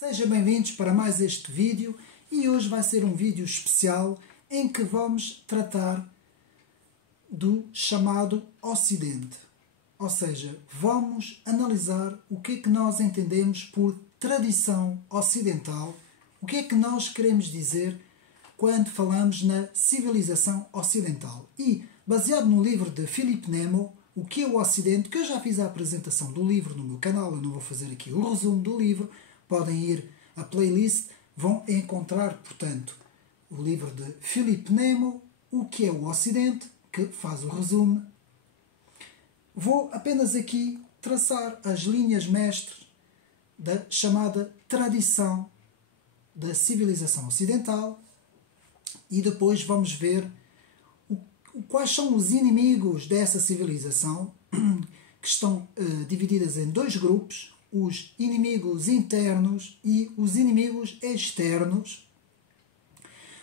Sejam bem-vindos para mais este vídeo e hoje vai ser um vídeo especial em que vamos tratar do chamado Ocidente. Ou seja, vamos analisar o que é que nós entendemos por tradição ocidental, o que é que nós queremos dizer quando falamos na civilização ocidental. E, baseado no livro de Philip Nemo, O que é o Ocidente, que eu já fiz a apresentação do livro no meu canal, eu não vou fazer aqui o resumo do livro, podem ir à playlist, vão encontrar, portanto, o livro de Philip Nemo, O que é o Ocidente, que faz o resumo. Vou apenas aqui traçar as linhas mestres da chamada tradição da civilização ocidental e depois vamos ver quais são os inimigos dessa civilização, que estão divididas em dois grupos, os inimigos internos e os inimigos externos.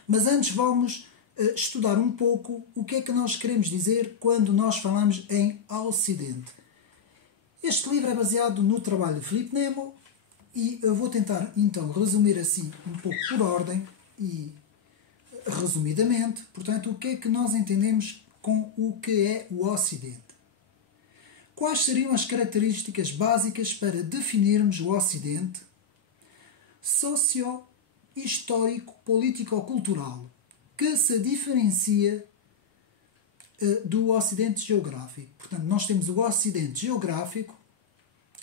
Mas antes vamos estudar um pouco o que é que nós queremos dizer quando nós falamos em Ocidente. Este livro é baseado no trabalho de Philip Nemo e eu vou tentar então resumir assim um pouco por ordem e resumidamente, portanto, o que é que nós entendemos com o que é o Ocidente. Quais seriam as características básicas para definirmos o Ocidente? Socio-histórico, político-cultural, que se diferencia do Ocidente geográfico. Portanto, nós temos o Ocidente geográfico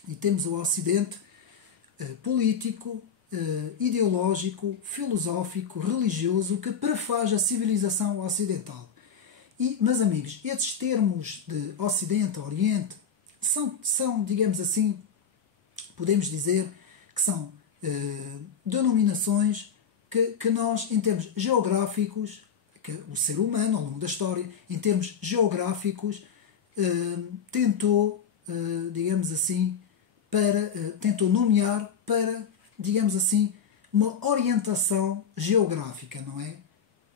e temos o Ocidente político, ideológico, filosófico, religioso, que prefaz a civilização ocidental. E, meus amigos, estes termos de Ocidente, Oriente, são, digamos assim, podemos dizer que são denominações que nós, em termos geográficos, que o ser humano, ao longo da história, em termos geográficos, tentou, digamos assim, tentou nomear para, digamos assim, uma orientação geográfica, não é?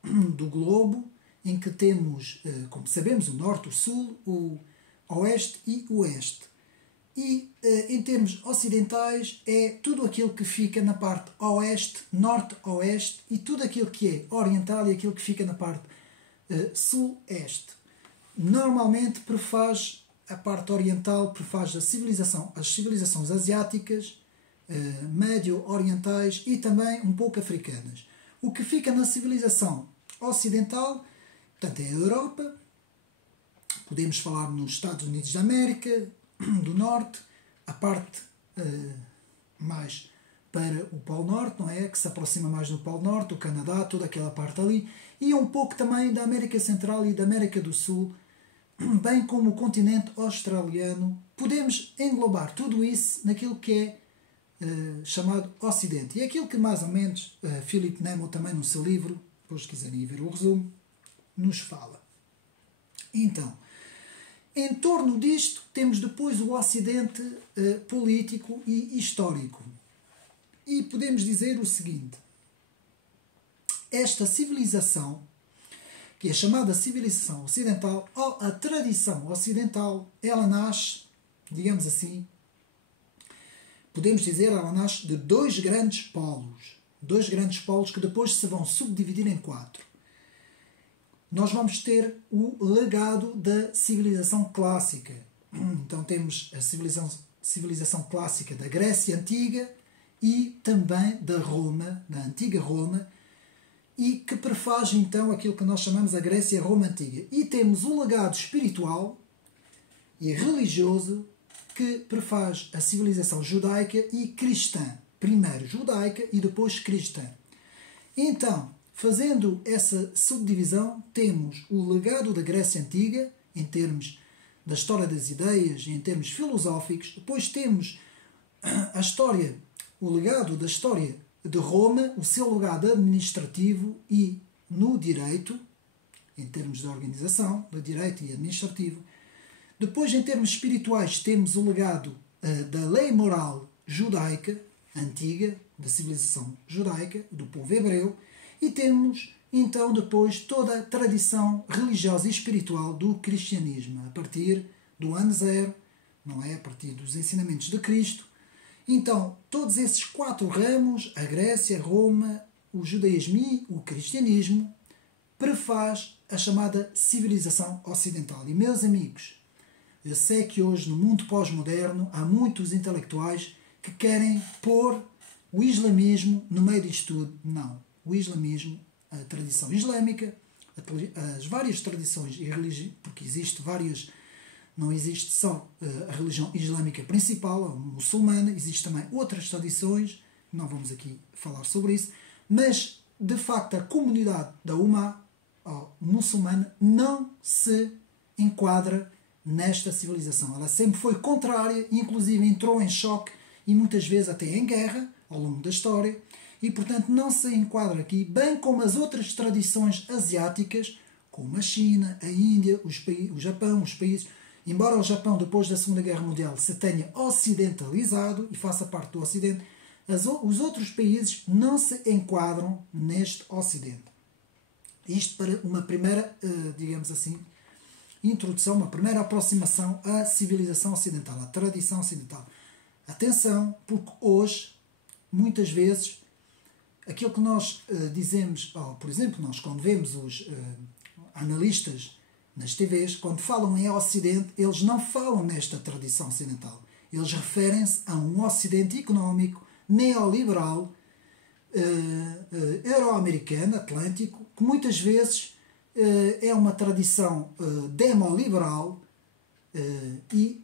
Do globo, em que temos, como sabemos, o norte, o sul, o oeste e o oeste. E, em termos ocidentais, é tudo aquilo que fica na parte oeste, norte-oeste, e tudo aquilo que é oriental e aquilo que fica na parte sul-este. Normalmente prefaz a parte oriental, prefaz as civilizações asiáticas, médio-orientais e também um pouco africanas. O que fica na civilização ocidental, portanto, é a Europa. Podemos falar nos Estados Unidos da América, do Norte, a parte mais para o Polo Norte, não é? Que se aproxima mais do Polo Norte, o Canadá, toda aquela parte ali, e um pouco também da América Central e da América do Sul, bem como o continente australiano. Podemos englobar tudo isso naquilo que é chamado Ocidente. E aquilo que mais ou menos Philip Nemo também no seu livro, depois se quiserem ver o resumo, nos fala. Então, em torno disto temos depois o Ocidente político e histórico. E podemos dizer o seguinte: esta civilização, que é chamada civilização ocidental, ou a tradição ocidental, ela nasce, digamos assim, podemos dizer, ela nasce de dois grandes polos que depois se vão subdividir em quatro. Nós vamos ter o legado da civilização clássica. Então temos a civilização clássica da Grécia Antiga e também da Roma, da Antiga Roma, e que prefaz então aquilo que nós chamamos a Grécia-Roma Antiga. E temos o legado espiritual e religioso que prefaz a civilização judaica e cristã. Primeiro judaica e depois cristã. Então, fazendo essa subdivisão, temos o legado da Grécia Antiga, em termos da história das ideias e em termos filosóficos. Depois temos a história, o legado da história de Roma, o seu legado administrativo e no direito, em termos de organização, de direito e administrativo. Depois, em termos espirituais, temos o legado da lei moral judaica, antiga, da civilização judaica, do povo hebreu. E temos, então, depois toda a tradição religiosa e espiritual do cristianismo, a partir do ano zero, não é? A partir dos ensinamentos de Cristo. Então, todos esses 4 ramos, a Grécia, Roma, o judaísmo e o cristianismo, prefaz a chamada civilização ocidental. E, meus amigos, eu sei que hoje, no mundo pós-moderno, há muitos intelectuais que querem pôr o islamismo no meio disto tudo. Não. O islamismo, a tradição islâmica, as várias tradições e religiões, porque existe várias, não existe só a religião islâmica principal, a muçulmana, existem também outras tradições, não vamos aqui falar sobre isso, mas, de facto, a comunidade da Ummah muçulmana não se enquadra nesta civilização. Ela sempre foi contrária, inclusive entrou em choque e muitas vezes até em guerra ao longo da história, e portanto não se enquadra aqui, bem como as outras tradições asiáticas, como a China, a Índia, o Japão, os países. Embora o Japão, depois da Segunda Guerra Mundial, se tenha ocidentalizado e faça parte do Ocidente, os outros países não se enquadram neste Ocidente. Isto para uma primeira, digamos assim, introdução, uma primeira aproximação à civilização ocidental, à tradição ocidental. Atenção, porque hoje, muitas vezes, aquilo que nós dizemos, por exemplo, nós quando vemos os analistas nas TVs, quando falam em Ocidente, eles não falam nesta tradição ocidental. Eles referem-se a um Ocidente económico, neoliberal, euro-americano, atlântico, que muitas vezes é uma tradição demoliberal e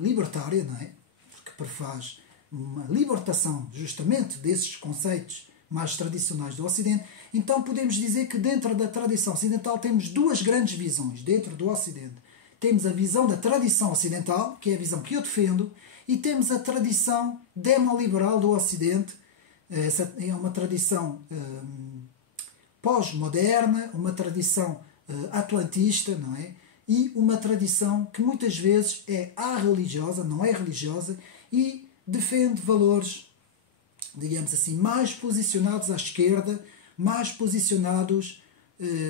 libertária, não é? Porque prefaz uma libertação justamente desses conceitos mais tradicionais do Ocidente. Então podemos dizer que dentro da tradição ocidental temos 2 grandes visões dentro do Ocidente. Temos a visão da tradição ocidental, que é a visão que eu defendo, e temos a tradição demoliberal do Ocidente. Essa é uma tradição pós-moderna, uma tradição atlantista, não é? E uma tradição que muitas vezes é religiosa, não é religiosa, e defende valores, digamos assim, mais posicionados à esquerda, mais posicionados,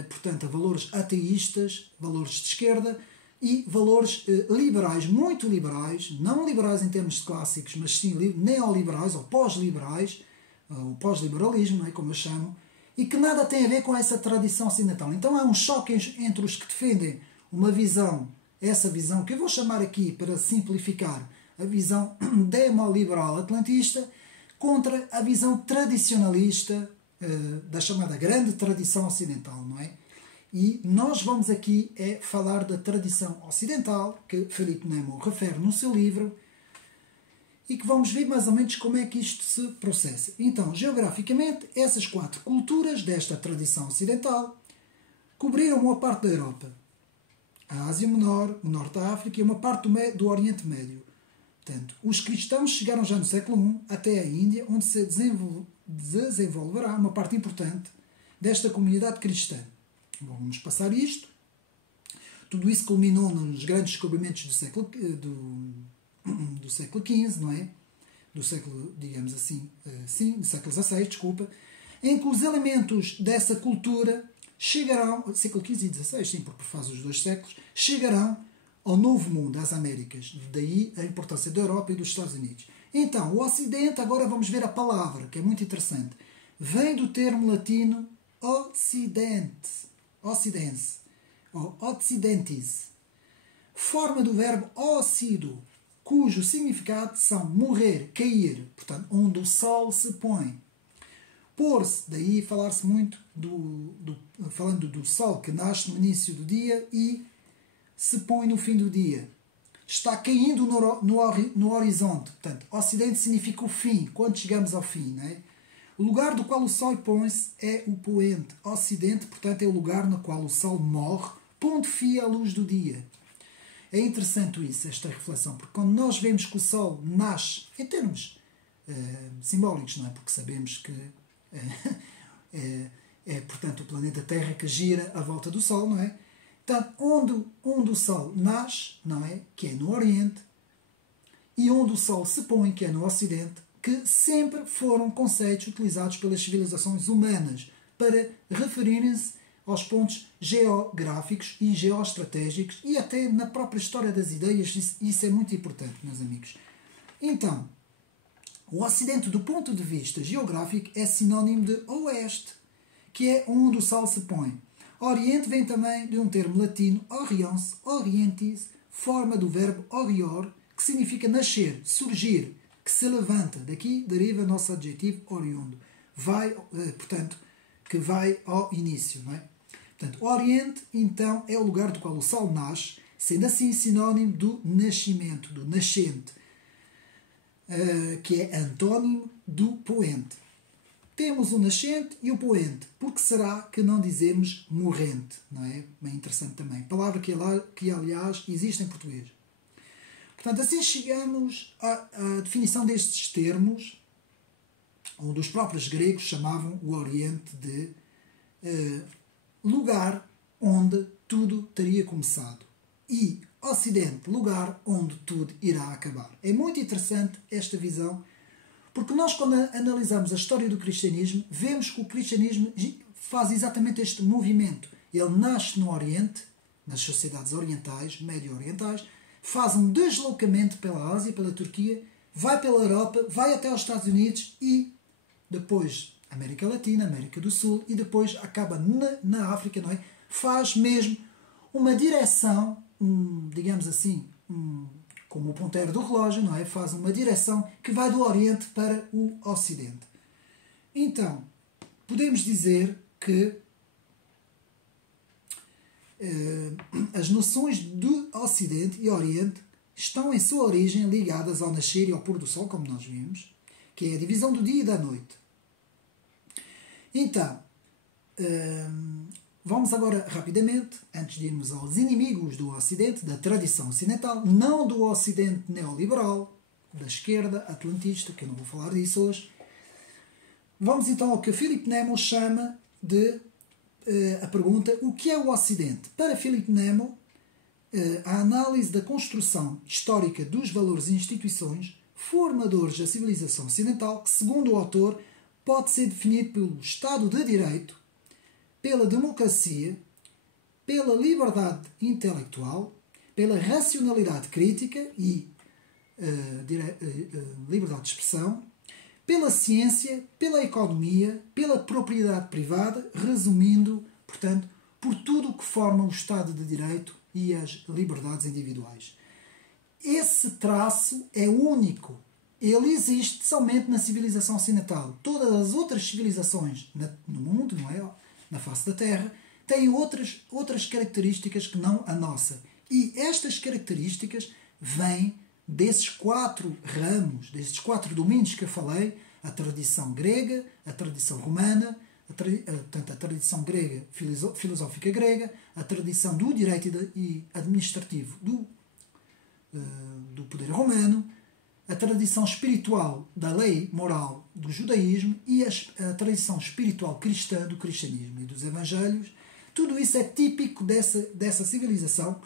portanto, a valores ateístas, valores de esquerda, e valores liberais, muito liberais, não liberais em termos clássicos, mas sim neoliberais ou pós-liberais, o pós-liberalismo, não é, como eu chamo, e que nada tem a ver com essa tradição ocidental. Então há um choque entre os que defendem uma visão, essa visão que eu vou chamar aqui, para simplificar, a visão demoliberal atlantista, contra a visão tradicionalista da chamada grande tradição ocidental, não é? E nós vamos aqui falar da tradição ocidental, que Filipe Nemo refere no seu livro, e que vamos ver mais ou menos como é que isto se processa. Então, geograficamente, essas 4 culturas desta tradição ocidental cobriram uma parte da Europa, a Ásia Menor, o Norte da África e uma parte do Oriente Médio. Portanto, os cristãos chegaram já no século I até a Índia, onde se desenvolverá uma parte importante desta comunidade cristã. Bom, vamos passar isto. Tudo isso culminou nos grandes descobrimentos do século XV, não é? Do século, digamos assim, sim, do século XVI, desculpa, em que os elementos dessa cultura chegarão, século XV e XVI, sim, porque faz os 2 séculos, chegarão ao Novo Mundo, às Américas. Daí a importância da Europa e dos Estados Unidos. Então, o Ocidente, agora vamos ver a palavra, que é muito interessante. Vem do termo latino occidente, ou occidentis, forma do verbo occido, cujo significado são morrer, cair, portanto, onde o sol se põe. Pôr-se, daí falar-se muito, falando do sol que nasce no início do dia e se põe no fim do dia. Está caindo no horizonte. Portanto, ocidente significa o fim, quando chegamos ao fim. Não é? O lugar do qual o sol põe-se é o poente. Ocidente, portanto, é o lugar no qual o sol morre, pondo fim à luz do dia. É interessante isso, esta reflexão, porque quando nós vemos que o sol nasce, em termos simbólicos, não é? Porque sabemos que portanto, o planeta Terra que gira à volta do sol, não é? Portanto, onde o Sol nasce, não é? Que é no Oriente, e onde o Sol se põe, que é no Ocidente, que sempre foram conceitos utilizados pelas civilizações humanas para referirem-se aos pontos geográficos e geoestratégicos e até na própria história das ideias. Isso é muito importante, meus amigos. Então, O Ocidente, do ponto de vista geográfico, é sinónimo de Oeste, que é onde o sol se põe. Oriente vem também de um termo latino, oriens, orientis, forma do verbo orior, que significa nascer, surgir, que se levanta. Daqui deriva nosso adjetivo oriundo. Portanto, que vai ao início. Não é? Portanto, o Oriente, então, é o lugar do qual o sol nasce, sendo assim sinónimo do nascimento, do nascente, que é antônimo do poente. Temos o nascente e o poente. Por que será que não dizemos morrente? Não é? Bem interessante também. Palavra que aliás, existe em português. Portanto, assim chegamos à definição destes termos, onde os próprios gregos chamavam o Oriente de lugar onde tudo teria começado. E Ocidente, lugar onde tudo irá acabar. É muito interessante esta visão, porque nós, quando analisamos a história do cristianismo, vemos que o cristianismo faz exatamente este movimento. Ele nasce no Oriente, nas sociedades orientais, médio-orientais, faz um deslocamento pela Ásia, pela Turquia, vai pela Europa, vai até aos Estados Unidos e depois América Latina, América do Sul e depois acaba na África, não é? Faz mesmo uma direção, digamos assim, como o ponteiro do relógio, não é? Faz uma direção que vai do Oriente para o Ocidente. Então, podemos dizer que as noções do Ocidente e Oriente estão em sua origem ligadas ao nascer e ao pôr do sol, como nós vimos, que é a divisão do dia e da noite. Então, vamos agora rapidamente, antes de irmos aos inimigos do Ocidente, da tradição ocidental, não do Ocidente neoliberal, da esquerda atlantista, que eu não vou falar disso hoje. Vamos então ao que Philip Nemo chama de a pergunta: o que é o Ocidente? Para Philip Nemo, a análise da construção histórica dos valores e instituições formadores da civilização ocidental, que, segundo o autor, pode ser definido pelo Estado de Direito, pela democracia, pela liberdade intelectual, pela racionalidade crítica e liberdade de expressão, pela ciência, pela economia, pela propriedade privada, resumindo, portanto, por tudo o que forma o Estado de Direito e as liberdades individuais. Esse traço é único. Ele existe somente na civilização ocidental. Todas as outras civilizações no mundo, não é? Na face da Terra, têm outras características que não a nossa. E estas características vêm desses 4 ramos, desses 4 domínios que eu falei: a tradição grega, a tradição romana, a tradição grega, filosófica grega, a tradição do direito e administrativo do poder romano, a tradição espiritual da lei moral do judaísmo e a tradição espiritual cristã do cristianismo e dos evangelhos. Tudo isso é típico dessa civilização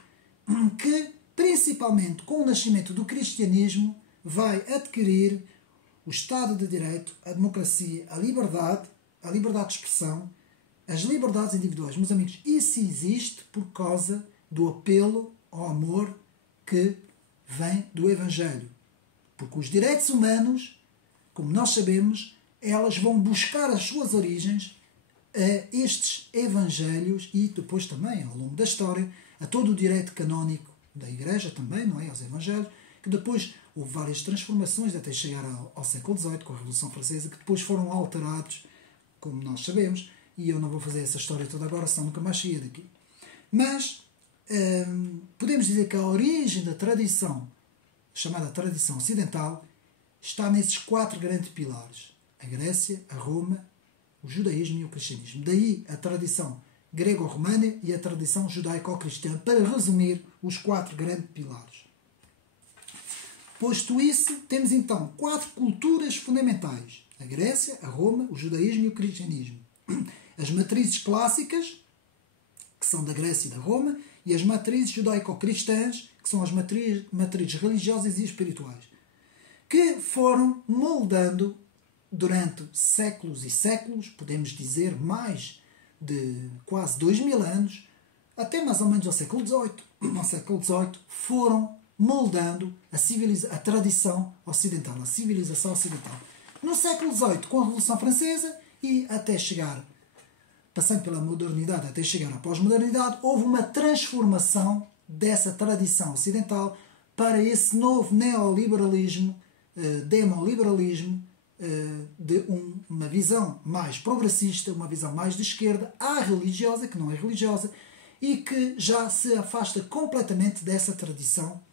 que, principalmente com o nascimento do cristianismo, vai adquirir o Estado de Direito, a democracia, a liberdade de expressão, as liberdades individuais. Meus amigos, isso existe por causa do apelo ao amor que vem do Evangelho. Porque os direitos humanos, como nós sabemos, elas vão buscar as suas origens a estes Evangelhos e depois também, ao longo da história, a todo o direito canónico da Igreja também, não é? Aos Evangelhos, que depois houve várias transformações até chegar ao século XVIII, com a Revolução Francesa, que depois foram alterados, como nós sabemos, e eu não vou fazer essa história toda agora, senão nunca mais saía daqui. Mas podemos dizer que a origem da tradição, chamada tradição ocidental, está nesses 4 grandes pilares: a Grécia, a Roma, o judaísmo e o cristianismo. Daí a tradição grego-romana e a tradição judaico-cristã, para resumir os 4 grandes pilares. Posto isso, temos então 4 culturas fundamentais: a Grécia, a Roma, o judaísmo e o cristianismo. As matrizes clássicas, que são da Grécia e da Roma, e as matrizes judaico-cristãs, que são as matrizes religiosas e espirituais, que foram moldando durante séculos e séculos, podemos dizer mais de quase 2000 anos, até mais ou menos ao século XVIII. No século XVIII foram moldando a tradição ocidental, a civilização ocidental. No século XVIII, com a Revolução Francesa e até chegar, passando pela modernidade até chegar à pós-modernidade, houve uma transformação dessa tradição ocidental para esse novo neoliberalismo, demoliberalismo, de uma visão mais progressista, uma visão mais de esquerda, religiosa, que não é religiosa, e que já se afasta completamente dessa tradição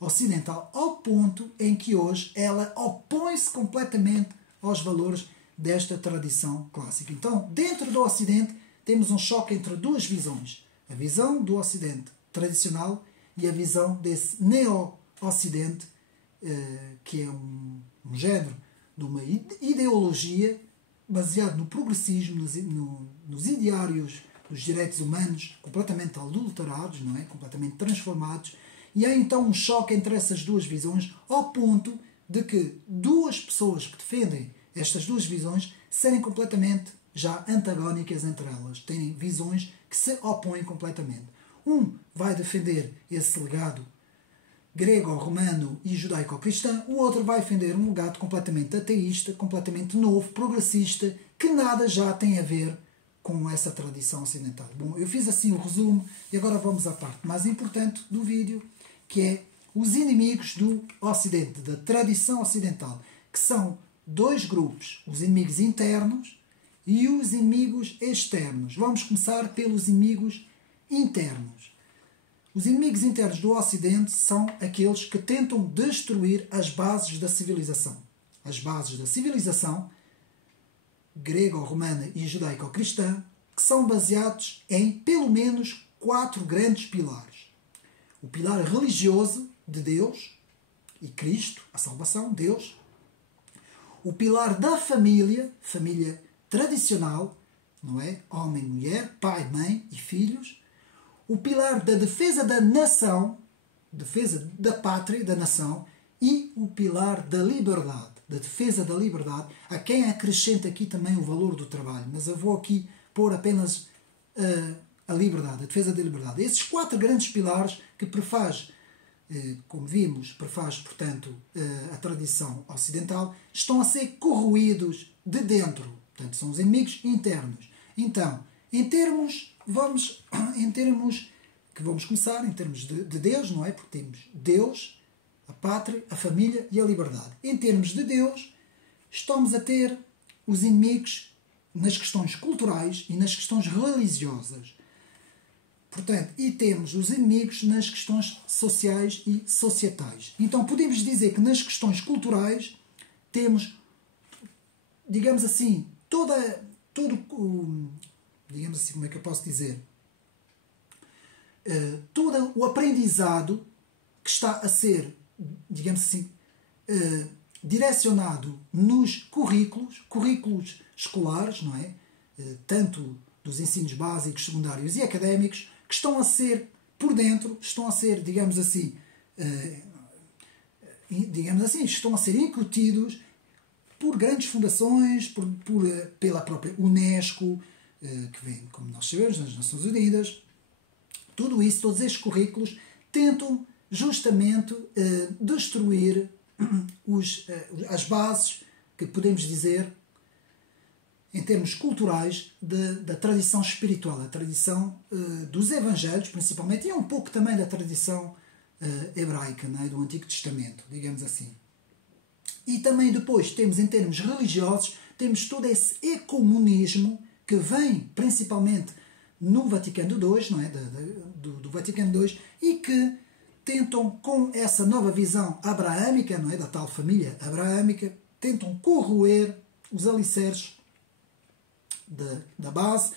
ocidental, ao ponto em que hoje ela opõe-se completamente aos valores desta tradição clássica. Então, dentro do Ocidente, temos um choque entre duas visões. A visão do Ocidente tradicional e a visão desse neo-Ocidente, que é um género de uma ideologia baseada no progressismo, nos ideários dos direitos humanos, completamente adulterados, não é? Completamente transformados. E há então um choque entre essas duas visões, ao ponto de que duas pessoas que defendem estas duas visões serem completamente já antagónicas entre elas, terem visões que se opõem completamente. Um vai defender esse legado grego-romano e judaico-cristão, o outro vai defender um legado completamente ateísta, completamente novo, progressista, que nada já tem a ver com essa tradição ocidental. Bom, eu fiz assim o resumo e agora vamos à parte mais importante do vídeo, que é os inimigos do Ocidente, da tradição ocidental, que são dois grupos, os inimigos internos e os inimigos externos. Vamos começar pelos inimigos internos. Os inimigos internos do Ocidente são aqueles que tentam destruir as bases da civilização. As bases da civilização grego-romana e judaico-cristã, que são baseados em pelo menos 4 grandes pilares. O pilar religioso de Deus e Cristo, a salvação, Deus. O pilar da família, família tradicional, não é? Homem, mulher, pai, mãe e filhos. O pilar da defesa da nação, defesa da pátria, da nação, e o pilar da liberdade, da defesa da liberdade, a quem acrescenta aqui também o valor do trabalho. Mas eu vou aqui pôr apenas a liberdade, a defesa da liberdade. Esses 4 grandes pilares que prefaz, como vimos, prefaz, portanto, a tradição ocidental, estão a ser corroídos de dentro. Portanto, são os inimigos internos. Então, vamos começar em termos de Deus, não é? Porque temos Deus, a pátria, a família e a liberdade. Em termos de Deus, estamos a ter os inimigos nas questões culturais e nas questões religiosas. Portanto, e temos os inimigos nas questões sociais e societais. Então, podemos dizer que nas questões culturais temos, digamos assim, digamos assim, como é que eu posso dizer? Todo o aprendizado que está a ser, digamos assim, direcionado nos currículos escolares, não é? Tanto dos ensinos básicos, secundários e académicos, que estão a ser, por dentro, estão a ser, digamos assim, estão a ser incutidos por grandes fundações, pela própria Unesco, que vem, como nós sabemos, das Nações Unidas. Tudo isso, todos estes currículos, tentam justamente destruir as bases que podemos dizer, em termos culturais, da tradição espiritual, a tradição dos Evangelhos, principalmente, e um pouco também da tradição hebraica, não é? Do Antigo Testamento, digamos assim. E também depois temos, em termos religiosos, temos todo esse ecumenismo que vem principalmente no Vaticano II, não é? do Vaticano II, e que tentam, com essa nova visão abraâmica, não é? Da tal família abraâmica, tentam corroer os alicerces da base,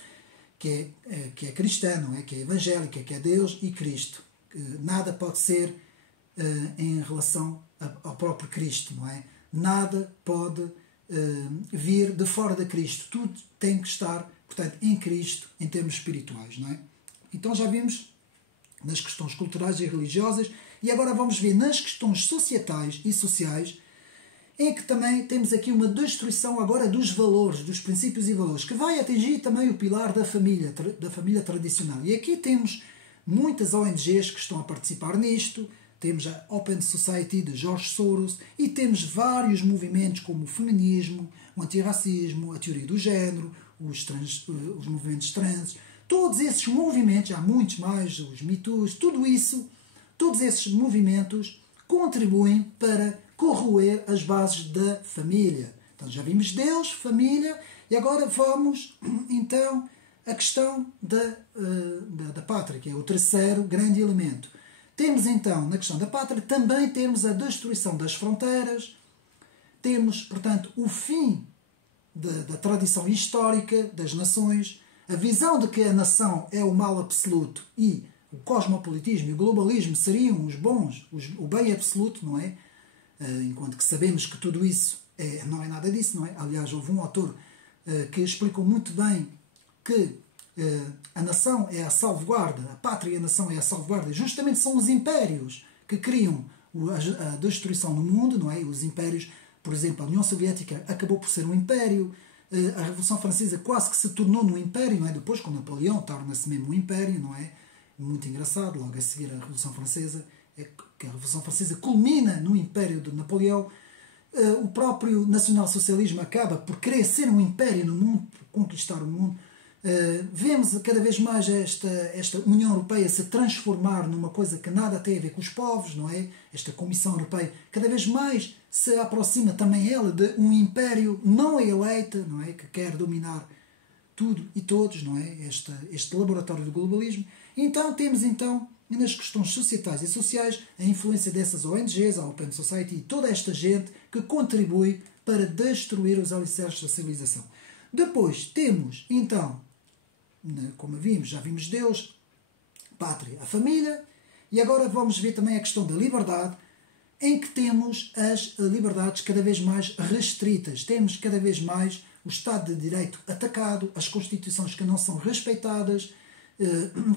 que é cristã, não é? Que é evangélica, que é Deus e Cristo. Nada pode ser em relação ao próprio Cristo, não é? Nada pode vir de fora de Cristo. Tudo tem que estar, portanto, em Cristo, em termos espirituais, não é? Então já vimos nas questões culturais e religiosas, e agora vamos ver nas questões societais e sociais, em que também temos aqui uma destruição agora dos valores, dos princípios e valores, que vai atingir também o pilar da família tradicional. E aqui temos muitas ONGs que estão a participar nisto, temos a Open Society de George Soros e temos vários movimentos como o feminismo, o antirracismo, a teoria do género, os movimentos trans, todos esses movimentos, há muitos mais, os Me Too, tudo isso, todos esses movimentos contribuem para corroer as bases da família. Então já vimos Deus, família, e agora vamos então à questão da pátria, que é o terceiro grande elemento. Temos então, na questão da pátria, também temos a destruição das fronteiras, temos, portanto, o fim da tradição histórica das nações, a visão de que a nação é o mal absoluto e o cosmopolitismo e o globalismo seriam os bons, o bem absoluto, não é? Enquanto que sabemos que tudo isso não é nada disso, não é? Aliás, houve um autor que explicou muito bem que a nação é a salvaguarda, a pátria e a nação é a salvaguarda, justamente são os impérios que criam a destruição no mundo, não é? Os impérios, por exemplo, a União Soviética acabou por ser um império, a Revolução Francesa quase que se tornou num império, não é? Depois, com Napoleão, torna-se mesmo um império, não é? Muito engraçado, logo a seguir a Revolução Francesa, que a Revolução Francesa culmina no império de Napoleão. O próprio nacionalsocialismo acaba por querer ser um império no mundo, por conquistar o mundo. Vemos cada vez mais esta União Europeia se transformar numa coisa que nada tem a ver com os povos, não é? Esta Comissão Europeia cada vez mais se aproxima também ela de um império não eleito, não é? Que quer dominar tudo e todos, não é? Este laboratório do globalismo. Então temos nas questões societais e sociais a influência dessas ONGs, a Open Society e toda esta gente que contribui para destruir os alicerces da civilização. Depois temos então, como já vimos Deus, pátria, a família, e agora vamos ver também a questão da liberdade, em que temos as liberdades cada vez mais restritas. Temos cada vez mais o Estado de Direito atacado, as constituições que não são respeitadas,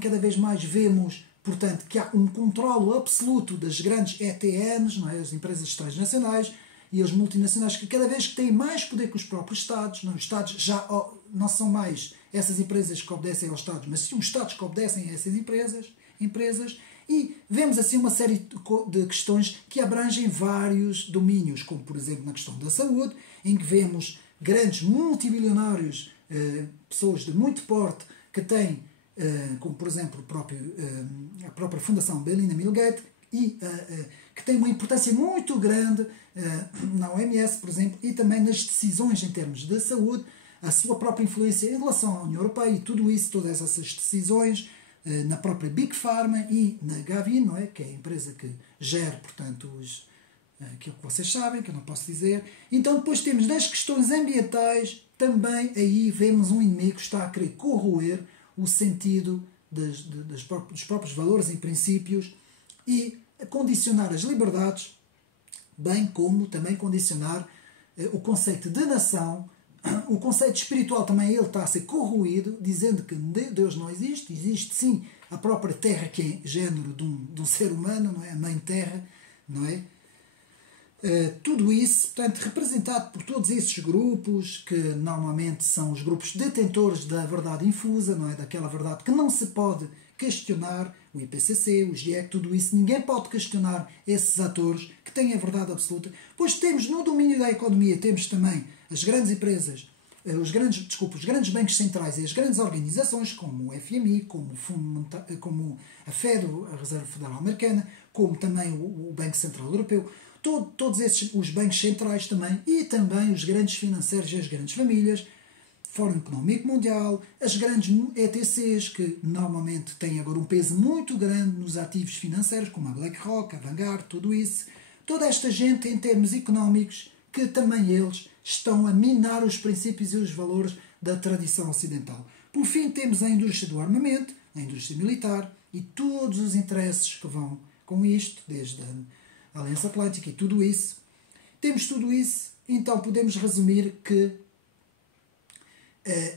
cada vez mais vemos, portanto, que há um controlo absoluto das grandes ETNs, não é? As empresas transnacionais e as multinacionais, que cada vez têm mais poder que os próprios Estados. Não? Os Estados já não são mais essas empresas que obedecem aos Estados, mas sim os Estados que obedecem a essas empresas. E vemos assim uma série de questões que abrangem vários domínios, como por exemplo na questão da saúde, em que vemos grandes multibilionários, pessoas de muito porte, que têm, como por exemplo a própria Fundação Melinda Gates, e que tem uma importância muito grande na OMS, por exemplo, e também nas decisões em termos de saúde, a sua própria influência em relação à União Europeia e tudo isso, todas essas decisões, na própria Big Pharma e na Gavi, não é? Que é a empresa que gera, portanto, aquilo que vocês sabem, que eu não posso dizer. Então depois temos nas questões ambientais, também aí vemos um inimigo que está a querer corroer o sentido dos próprios valores e princípios e condicionar as liberdades, bem como também condicionar o conceito de nação. O conceito espiritual também ele está a ser corroído, dizendo que Deus não existe. Existe sim a própria terra, que é género de um ser humano, não é? A mãe terra, não é? Tudo isso, portanto, representado por todos esses grupos, que normalmente são os grupos detentores da verdade infusa, não é? Daquela verdade que não se pode questionar, o IPCC, o GIEC, tudo isso, ninguém pode questionar esses atores que têm a verdade absoluta. Pois temos no domínio da economia, temos também as grandes empresas, os grandes bancos centrais e as grandes organizações, como o FMI, como a Fed, a Reserva Federal Americana, como também o Banco Central Europeu, todos esses, os bancos centrais também, e também os grandes financeiros e as grandes famílias, Fórum Económico Mundial, as grandes ETCs, que normalmente têm agora um peso muito grande nos ativos financeiros, como a BlackRock, a Vanguard, tudo isso. Toda esta gente, em termos económicos, que também eles estão a minar os princípios e os valores da tradição ocidental. Por fim, temos a indústria do armamento, a indústria militar e todos os interesses que vão com isto, desde a Aliança Atlântica e tudo isso. Temos tudo isso, então podemos resumir que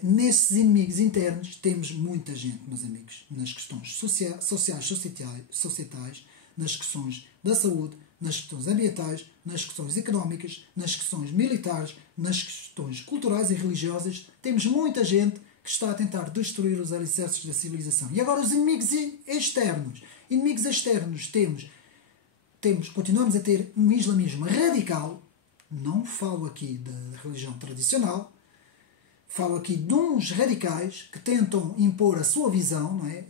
nesses inimigos internos temos muita gente, meus amigos, nas questões sociais, societais, nas questões da saúde, nas questões ambientais, nas questões económicas, nas questões militares, nas questões culturais e religiosas. Temos muita gente que está a tentar destruir os alicerces da civilização. E agora os inimigos externos. Inimigos externos temos continuamos a ter um islamismo radical. Não falo aqui da religião tradicional, falo aqui de uns radicais que tentam impor a sua visão, não é?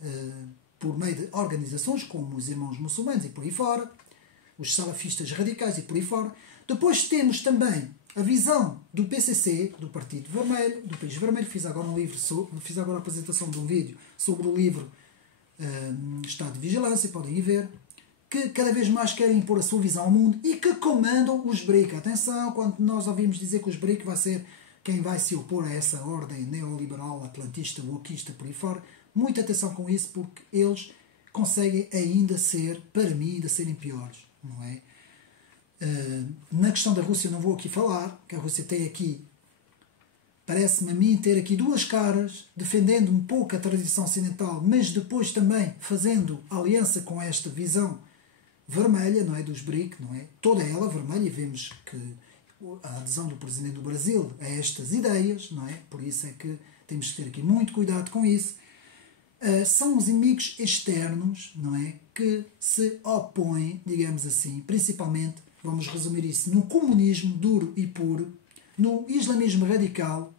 Por meio de organizações como os Irmãos Muçulmanos e por aí fora, os salafistas radicais e por aí fora. Depois temos também a visão do PCC, do Partido Vermelho, do País Vermelho. Fiz agora a apresentação de um vídeo sobre o livro Estado de Vigilância, podem ir ver, que cada vez mais querem impor a sua visão ao mundo e que comandam os BRIC. Atenção, quando nós ouvimos dizer que os BRIC vai ser quem vai se opor a essa ordem neoliberal, atlantista, wokista, por aí fora, muita atenção com isso, porque eles conseguem ainda ser, para mim, ainda serem piores, não é? Na questão da Rússia não vou aqui falar, que a Rússia tem aqui, parece-me a mim, ter aqui duas caras, defendendo um pouco a tradição ocidental, mas depois também fazendo aliança com esta visão vermelha, não é, dos BRIC, não é? Toda ela vermelha, e vemos que a adesão do presidente do Brasil a estas ideias, não é? Por isso é que temos que ter aqui muito cuidado com isso. São os inimigos externos, não é, que se opõem, digamos assim, principalmente, vamos resumir isso, no comunismo duro e puro, no islamismo radical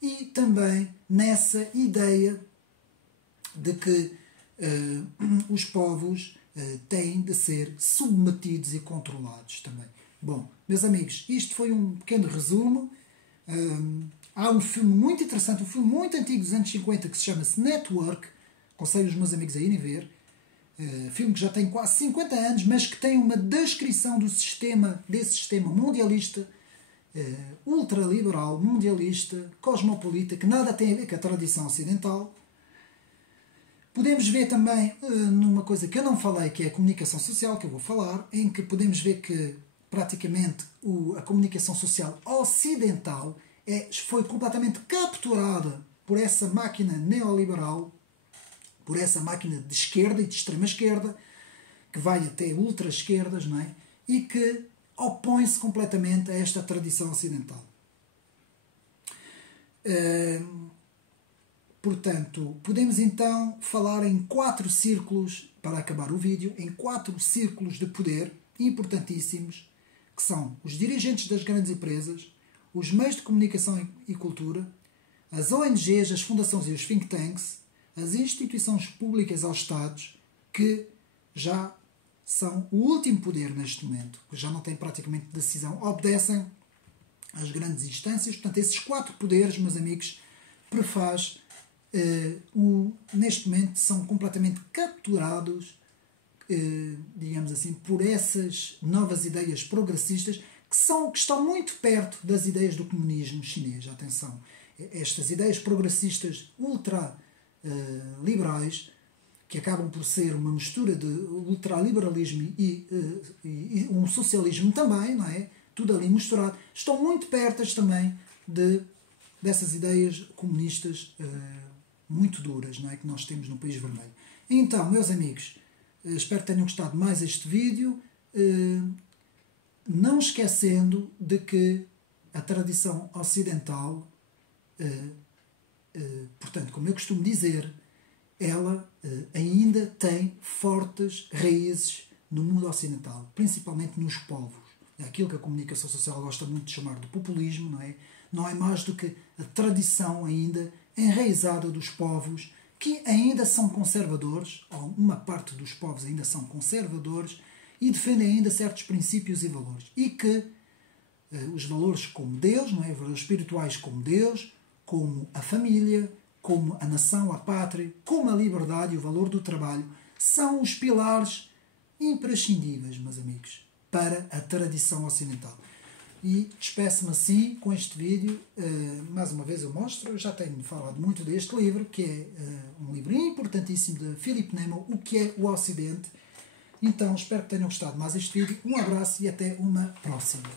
e também nessa ideia de que os povos têm de ser submetidos e controlados também. Bom, meus amigos, isto foi um pequeno resumo. Há um filme muito interessante, um filme muito antigo dos anos 50 que se chama-se Network. Aconselho os meus amigos a irem ver. Filme que já tem quase 50 anos, mas que tem uma descrição desse sistema mundialista, ultraliberal, mundialista, cosmopolita, que nada tem a ver com a tradição ocidental. Podemos ver também numa coisa que eu não falei, que é a comunicação social, que eu vou falar, em que podemos ver que praticamente a comunicação social ocidental foi completamente capturada por essa máquina neoliberal, por essa máquina de esquerda e de extrema esquerda, que vai até ultra-esquerdas, não é? E que opõe-se completamente a esta tradição ocidental. Portanto, podemos então falar em 4 círculos, para acabar o vídeo, em 4 círculos de poder importantíssimos, que são os dirigentes das grandes empresas, os meios de comunicação e cultura, as ONGs, as fundações e os think tanks, as instituições públicas aos Estados, que já são o último poder neste momento, que já não têm praticamente decisão, obedecem às grandes instâncias. Portanto, esses 4 poderes, meus amigos, prefaz, neste momento, são completamente capturados, digamos assim, por essas novas ideias progressistas que estão muito perto das ideias do comunismo chinês. Atenção, estas ideias progressistas ultraliberais, que acabam por ser uma mistura de ultraliberalismo e um socialismo também, não é? Tudo ali misturado, estão muito perto também dessas ideias comunistas muito duras, não é? Que nós temos no País Vermelho. Então, meus amigos, espero que tenham gostado mais este vídeo, não esquecendo de que a tradição ocidental, portanto, como eu costumo dizer, ela ainda tem fortes raízes no mundo ocidental, principalmente nos povos. É aquilo que a comunicação social gosta muito de chamar de populismo, não é? Não é mais do que a tradição ainda enraizada dos povos, que ainda são conservadores, ou uma parte dos povos ainda são conservadores, e defendem ainda certos princípios e valores. E que os valores como Deus, não é? Os valores espirituais como Deus, como a família, como a nação, a pátria, como a liberdade e o valor do trabalho, são os pilares imprescindíveis, meus amigos, para a tradição ocidental. E despeço-me assim com este vídeo. Mais uma vez eu mostro, eu já tenho falado muito deste livro, que é um livro importantíssimo de Philip Nemo, O que é o Ocidente. Então espero que tenham gostado mais deste vídeo. Um abraço e até uma próxima.